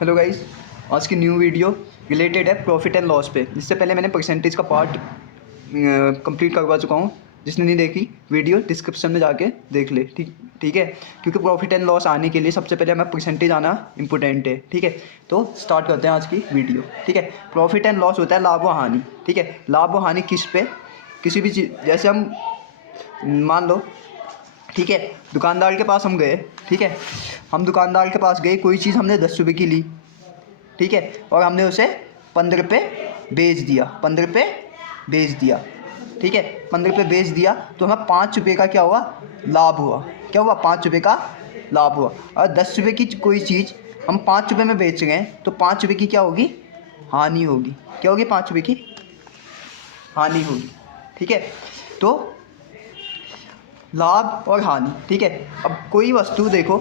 Hello guys, आज की new video related है प्रॉफिट एंड लॉस पे। इससे पहले मैंने परसेंटेज का पार्ट कंप्लीट करवा चुका हूँ। जिसने नहीं देखी वीडियो डिस्क्रिप्शन में जाके देख ले। ठीक है, क्योंकि प्रॉफिट एंड लॉस आने के लिए सबसे पहले हमें परसेंटेज आना इंपॉर्टेंट है। ठीक है, तो स्टार्ट करते हैं आज की वीडियो। ठीक है, प्रॉफिट एंड लॉस होता है लाभ व हानि। ठीक है, लाभ व हानि किस पे, किसी भी चीज़, जैसे हम मान लो, ठीक है, दुकानदार के पास हम गए। ठीक है, हम दुकानदार के पास गए, कोई चीज़ हमने 10 रुपये की ली। ठीक है, और हमने उसे 15 रुपये बेच दिया, 15 रुपये बेच दिया। ठीक है, 15 रुपये बेच दिया तो हमें 5 रुपये का क्या हुआ, लाभ हुआ। क्या हुआ, 5 रुपये का लाभ हुआ। और 10 रुपये की कोई चीज़ हम 5 रुपये में बेच रहे हैं तो 5 रुपये की क्या होगी, हानि होगी। क्या होगी, 5 रुपये की हानि होगी। ठीक है, तो लाभ और हानि। ठीक है, अब कोई वस्तु देखो,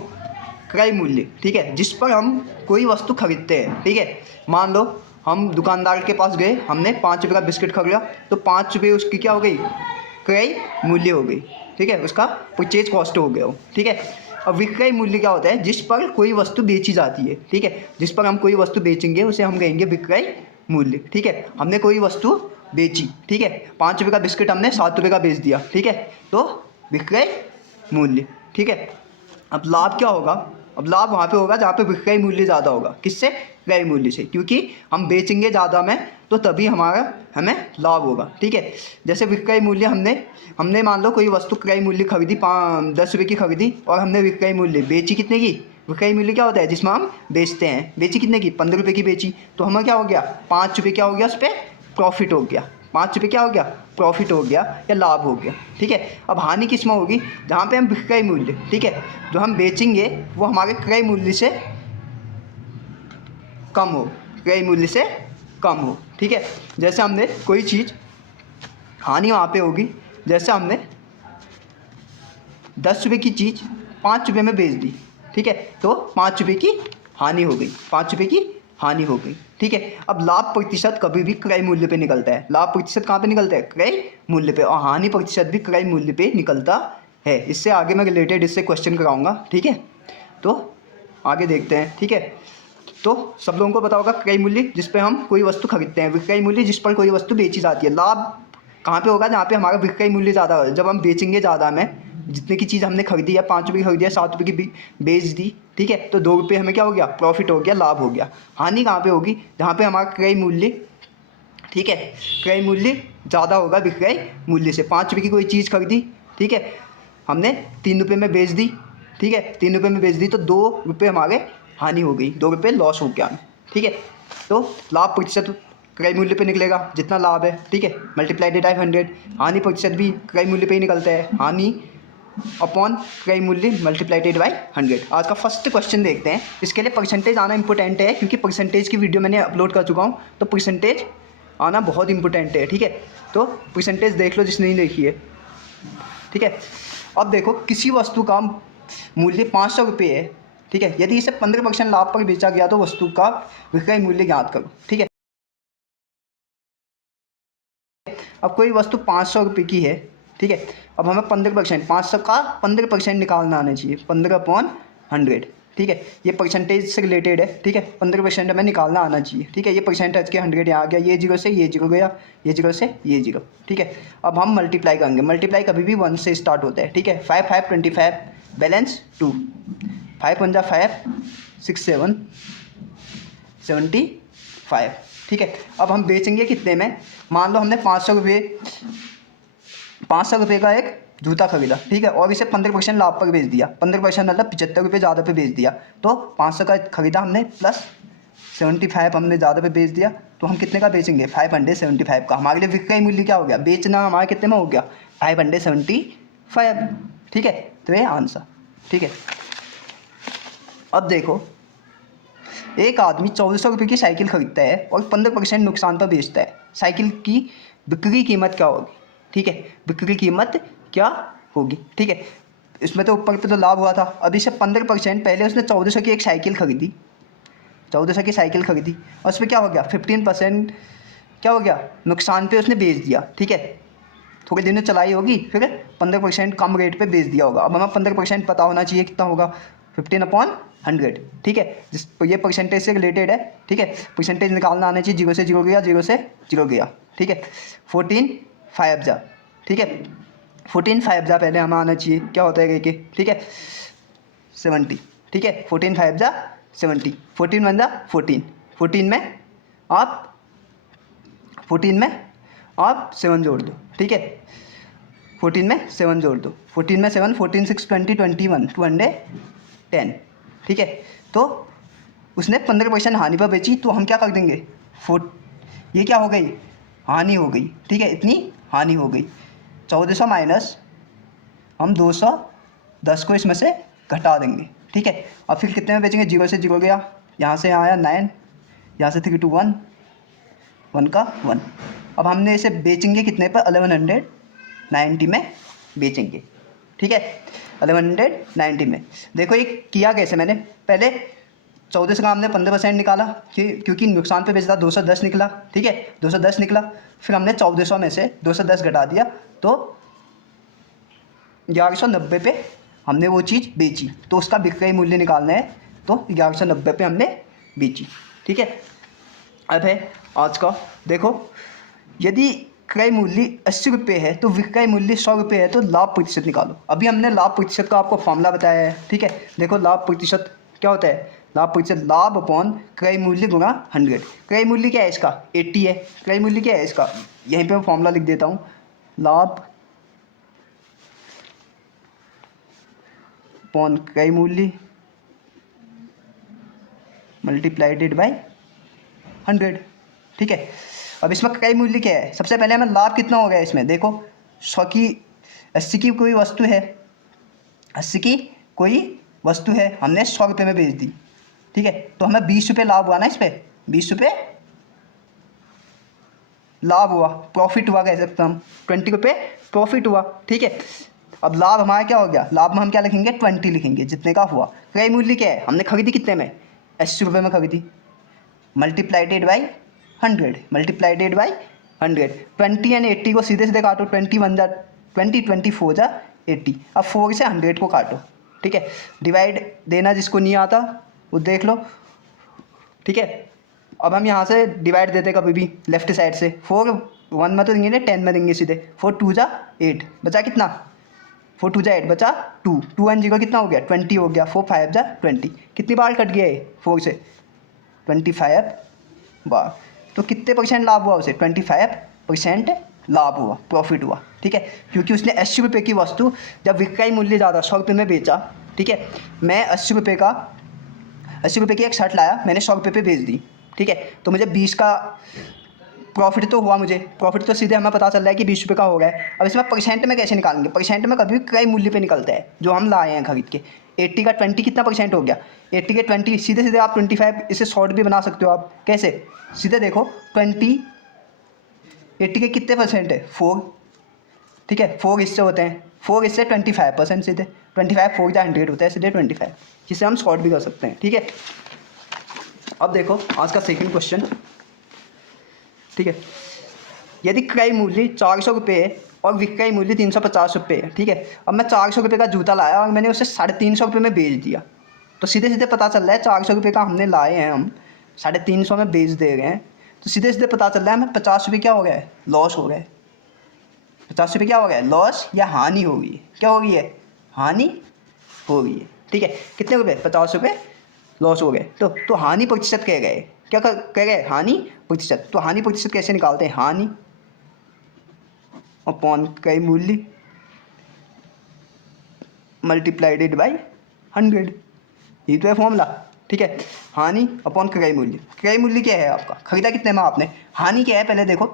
क्रय मूल्य। ठीक है, जिस पर हम कोई वस्तु खरीदते हैं। ठीक है, मान लो हम दुकानदार के पास गए, हमने 5 रुपये का बिस्किट खरीदा तो 5 रुपये उसकी क्या हो गई, क्रय मूल्य हो गई। ठीक है, उसका परचेज कॉस्ट हो गया वो। ठीक है, अब विक्रय मूल्य क्या होता है, जिस पर कोई वस्तु बेची जाती है। ठीक है, जिस पर हम कोई वस्तु बेचेंगे उसे हम कहेंगे विक्रय मूल्य। ठीक है, हमने कोई वस्तु बेची। ठीक है, 5 रुपये का बिस्किट हमने 7 रुपये का बेच दिया। ठीक है, तो विक्रय मूल्य। ठीक है, अब लाभ क्या होगा, अब लाभ वहाँ पे होगा जहाँ पे विक्रय मूल्य ज़्यादा होगा। किससे, क्रय मूल्य से, क्योंकि हम बेचेंगे ज़्यादा में तो तभी हमें लाभ होगा। ठीक है, जैसे विक्रय मूल्य हमने मान लो कोई वस्तु क्रय मूल्य खरीदी 10 रुपये की खरीदी और हमने विक्रय मूल्य बेची कितने की। विक्रय मूल्य क्या होता है, जिसमें हम बेचते हैं, बेची कितने की, 15 रुपये की बेची, तो हमें क्या हो गया, 5 रुपये क्या हो गया, उस पर प्रॉफिट हो गया। 5 रुपये क्या हो गया, प्रॉफिट हो गया या लाभ हो गया। ठीक है, अब हानि किस में होगी, जहाँ पे हम विक्रय मूल्य, ठीक है, जो हम बेचेंगे वो हमारे क्रय मूल्य से कम हो, क्रय मूल्य से कम हो। ठीक है, जैसे हमने कोई चीज़, हानि वहाँ पे होगी, जैसे हमने 10 रुपये की चीज़ 5 रुपये में बेच दी। ठीक है, तो 5 रुपये की हानि हो गई, 5 रुपये की हानि हो गई। ठीक है, अब लाभ प्रतिशत कभी भी क्रय मूल्य पे निकलता है। लाभ प्रतिशत कहाँ पे निकलता है, क्रय मूल्य पे, और हानि प्रतिशत भी क्रय मूल्य पे निकलता है। इससे आगे मैं रिलेटेड इससे क्वेश्चन कराऊंगा। ठीक है, तो आगे देखते हैं। ठीक है, तो सब लोगों को पता होगा क्रय मूल्य जिस पे हम कोई वस्तु खरीदते हैं, विक्रय मूल्य जिस पर कोई वस्तु बेची जाती है। लाभ कहाँ पे होगा, जहाँ पे हमारा विक्रय मूल्य ज़्यादा हो, जब हम बेचेंगे ज़्यादा में, जितने की चीज़ हमने खरीदी है, 5 रुपये की खरीदी है, 7 रुपये की बेच दी। ठीक है, तो 2 रुपये हमें क्या हो गया, प्रॉफिट हो गया, लाभ हो गया। हानि कहाँ पे होगी, जहाँ पे हमारा क्रय मूल्य, ठीक है, क्रय मूल्य ज़्यादा होगा विक्रय मूल्य से। 5 रुपये की कोई चीज़ खरीदी, ठीक है, हमने 3 रुपये में बेच दी। ठीक है, 3 रुपये में बेच दी तो 2 रुपये हमारे हानि हो गई, 2 रुपये लॉस हो गया। ठीक है, तो लाभ प्रतिशत क्रय मूल्य पे निकलेगा जितना लाभ है। ठीक है, मल्टीप्लाइड बाय 100। हानि प्रतिशत भी क्रय मूल्य पे ही निकलता है, हानि अपॉन क्रय मूल्य मल्टीप्लाइड बाय 100। आज का फर्स्ट क्वेश्चन देखते हैं। इसके लिए परसेंटेज आना इंपॉर्टेंट है, क्योंकि परसेंटेज की वीडियो मैंने अपलोड कर चुका हूँ, तो परसेंटेज आना बहुत इंपॉर्टेंट है। ठीक है, तो परसेंटेज देख लो जिसने नहीं देखी है। ठीक है, अब देखो, किसी वस्तु का मूल्य 500 रुपये है। ठीक है, यदि इसे 15% लाभ पर बेचा गया तो वस्तु का विक्रय मूल्य ज्ञात करो। ठीक है, अब कोई वस्तु 500 रुपये की है। ठीक है, अब हमें 15%, 500 का 15% निकालना आना चाहिए, 15/100। ठीक है, ये परसेंटेज से रिलेटेड है। ठीक है, 15% हमें निकालना आना चाहिए। ठीक है, ये परसेंटेज के 100 यहाँ आ गया, ये 0 से ये 0 गया, ये 0 से ये 0। ठीक है, अब हम मल्टीप्लाई करेंगे। मल्टीप्लाई कभी भी 1 से स्टार्ट होता है। ठीक है, 5 5 25, बैलेंस 2, 5 1 5, 6 7 75। ठीक है, अब हम बेचेंगे कितने में, मान लो हमने 500 रुपये का एक जूता खरीदा। ठीक है, और इसे 15% लाभ पर बेच दिया। 15% मतलब 75 रुपये ज़्यादा पे बेच दिया, तो 500 का खरीदा हमने, प्लस 75 हमने ज़्यादा पे बेच दिया, तो हम कितने का बेचेंगे, 575 का। हमारे लिए विक्रय मूल्य क्या हो गया, बेचना हमारे कितने में हो गया, 575। ठीक है, तो ये आंसर। ठीक है, अब देखो, एक आदमी 1400 रुपये की साइकिल खरीदता है और 15% नुकसान पर बेचता है। साइकिल की बिक्री कीमत क्या होगी। ठीक है, बिक्री कीमत क्या होगी। ठीक है, इसमें तो ऊपर पे तो लाभ हुआ था, अब इसे 15%, पहले उसने 1400 की एक साइकिल खरीदी, 1400 की साइकिल खरीदी, और उसमें क्या हो गया, 15% क्या हो गया, नुकसान पे उसने बेच दिया। ठीक है, थोड़े दिनों चलाई होगी, फिर 15% कम रेट पे बेच दिया होगा। अब हमें 15% पता होना चाहिए कितना होगा, 15/100। 100, ठीक है। जिस ये परसेंटेज से रिलेटेड है, ठीक है। परसेंटेज निकालना आना चाहिए, 0 से 0 गया, 0 से 0 गया, ठीक है। 14 5 जा, ठीक है। 14 5 जा पहले हमें आना चाहिए, क्या होता है कि ठीक है 70, ठीक है। 14 5 जा 70, 14 1 जा 14, 14 में आप 7 जोड़ दो, ठीक है। 14 में 7 जोड़ दो, 14 में 7, 14 6 20 21 210, ठीक है। तो उसने 15% हानि पर बेची, तो हम क्या कर देंगे, ये क्या हो गई, हानि हो गई, ठीक है। इतनी हानि हो गई। 1400 माइनस हम 210 को इसमें से घटा देंगे, ठीक है। और फिर कितने में बेचेंगे, 0 से 0 गया, यहाँ से यहाँ आया 9, यहाँ से 3 2 1, 1 का 1। अब हमने इसे बेचेंगे कितने पर, 1190 में बेचेंगे, ठीक है। 1190 में। देखो ये किया कैसे मैंने, पहले 14 का हमने 15% निकाला, क्योंकि नुकसान पे बेचा, 210 निकला, ठीक है। 210 निकला, फिर हमने 1400 में से 210 घटा दिया, तो 1190 पे हमने वो चीज़ बेची, तो उसका विक्रय मूल्य निकालना है, तो 1190 पे हमने बेची, ठीक है। अब है आज का, देखो यदि क्रय मूल्य 80 रुपये है तो विक्रय मूल्य 100 रुपये है, तो लाभ प्रतिशत निकालो। अभी हमने लाभ प्रतिशत का आपको फॉर्मूला बताया है, ठीक है। देखो लाभ प्रतिशत क्या होता है, लाभ प्रतिशत लाभ अपॉन क्रय मूल्य गुणा 100। क्रय मूल्य क्या है इसका, 80 है। क्रय मूल्य क्या है इसका, यहीं पे मैं फॉर्मूला लिख देता हूँ, लाभ अपॉन क्रय मूल्य मल्टीप्लाइडेड बाय 100, ठीक है। अब इसमें क्रय मूल्य क्या है, सबसे पहले हमें लाभ कितना हो गया इसमें, देखो 80 की कोई वस्तु है, 80 की कोई वस्तु है, हमने 100 रुपये में बेच दी, ठीक है। तो हमें 20 रुपये लाभ हुआ ना, इस पर 20 रुपये लाभ हुआ, प्रॉफिट हुआ कह सकते हम, 20 रुपये प्रॉफिट हुआ, ठीक है। अब लाभ हमारा क्या हो गया, लाभ में हम क्या लिखेंगे, 20 लिखेंगे, जितने का हुआ। क्रय मूल्य क्या है, हमने खरीदी कितने में, 80 रुपये में खरीदी, मल्टीप्लाइडेड बाई 100, मल्टीप्लाइडेड बाई 100। 20 एंड 80 को सीधे सीधे काटो, 21 जा 20, 24 जा 80। अब 4 से 100 को काटो, ठीक है। डिवाइड देना जिसको नहीं आता वो देख लो, ठीक है। अब हम यहाँ से डिवाइड देते कभी भी लेफ्ट साइड से, 4 1 में तो देंगे ना, 10 में देंगे सीधे। 4 2 जा 8, बचा कितना, 4 2 जा 8, बचा 2, 2 एंड 0 कितना हो गया, 20 हो गया। 4 5 जा 20, कितनी बार कट गया है 4 से, 25 बार। तो कितने परसेंट लाभ हुआ उसे, 25% लाभ हुआ, प्रॉफिट हुआ, ठीक है। क्योंकि उसने 80 रुपये की वस्तु जब विक्रय मूल्य ज़्यादा 100 रुपये में बेचा, ठीक है। मैं 80 रुपये की एक शर्ट लाया, मैंने 100 रुपये पे बेच दी, ठीक है। तो मुझे 20 का प्रॉफिट तो हुआ, मुझे प्रॉफिट तो सीधे हमें पता चल रहा है कि 20 रुपये का हो गया है। अब इसमें परसेंट में कैसे निकालेंगे, परसेंट में कभी भी क्रय मूल्य पे निकलता है जो हम लाए हैं खरीद के। 80 का 20 कितना परसेंट हो गया, 80 के 20 सीधे सीधे आप 25 इसे शॉर्ट भी बना सकते हो आप, कैसे, सीधे देखो 20 80 के कितने परसेंट है, 4, ठीक है। 4 इससे होते हैं, 4 इससे 25%, सीधे 25 4 जा 100 होता है, सीधे 25, जिसे हम शॉर्ट भी कर सकते हैं, ठीक है। अब देखो आज का सेकंड क्वेश्चन, ठीक है। यदि क्रय मूल्य 400 रुपये है और विक्रय मूल्य 350 रुपये है, ठीक है। अब मैं 400 रुपये का जूता लाया और मैंने उसे 350 रुपये में बेच दिया, तो सीधे सीधे पता चल रहा है 400 रुपये का हमने लाए हैं, हम 350 में बेच दे रहे हैं, तो सीधे सीधे पता चल रहा है हमें 50 रुपये क्या हो गया है, लॉस हो गया है। 50 रुपये क्या हो गया है, लॉस या हानि हो गई है, क्या हो गई है, हानि हो गई है, ठीक है। कितने रुपये, 50 रुपये लॉस हो गए, तो हानि प्रतिशत कह गए, क्या कह गए, हानि प्रतिशत। तो हानि प्रतिशत कैसे निकालते हैं, हानि अपॉन क्रय मूल्य मल्टीप्लाइडेड बाई 100, ये तो है फॉर्मूला, ठीक है। हानि अपॉन क्रय मूल्य, क्रय मूल्य क्या है आपका, खरीदा कितने में आपने, हानि क्या है पहले देखो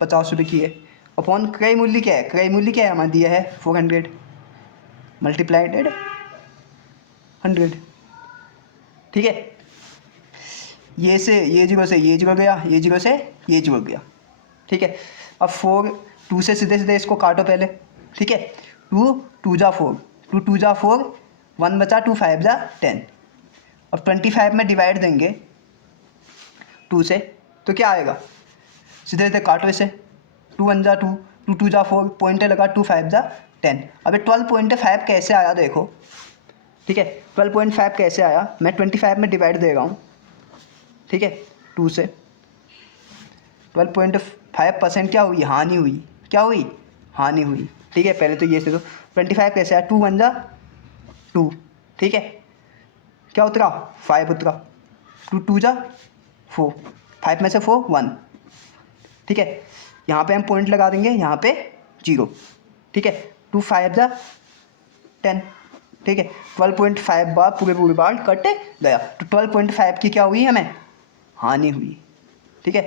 50 रुपये की है, अपॉन क्रय मूल्य क्या है, क्रय मूल्य क्या है हमारा दिया है 400 मल्टीप्लाइडेड 100, ठीक है। ये से ये 0 से ये 0 गया, ये 0 से ये 0 गया, ठीक है। अब 4 2 से सीधे सीधे इसको काटो पहले, ठीक है। 2 2 जा 4, 2 2 जा 4, 1 बचा, 2 5 जा 10, और 25 में डिवाइड देंगे 2 से, तो क्या आएगा, सीधे सीधे काटो इसे, 2 1 जा 2, 2 2 जा 4, पॉइंट लगा, 2 5 जा 10। अब 12.5 कैसे आया देखो, ठीक है। 12.5 कैसे आया, मैं 25 में डिवाइड दे रहा हूँ, ठीक है, 2 से। 12.5% क्या हुई, हानि हुई, क्या हुई, हानि हुई, ठीक है। पहले तो ये से तो 25 कैसे आया, 2 1 जा 2, ठीक है, क्या उतरा 5 उतरा, 2 2 जा 4, 5 में से 4 1, ठीक है। यहाँ पे हम पॉइंट लगा देंगे, यहाँ पे 0, ठीक है। 2 5 जा 10, ठीक है। 12.5 बार पूरे बार कट गया, तो 12.5 की क्या हुई हमें, हानि हुई, ठीक है।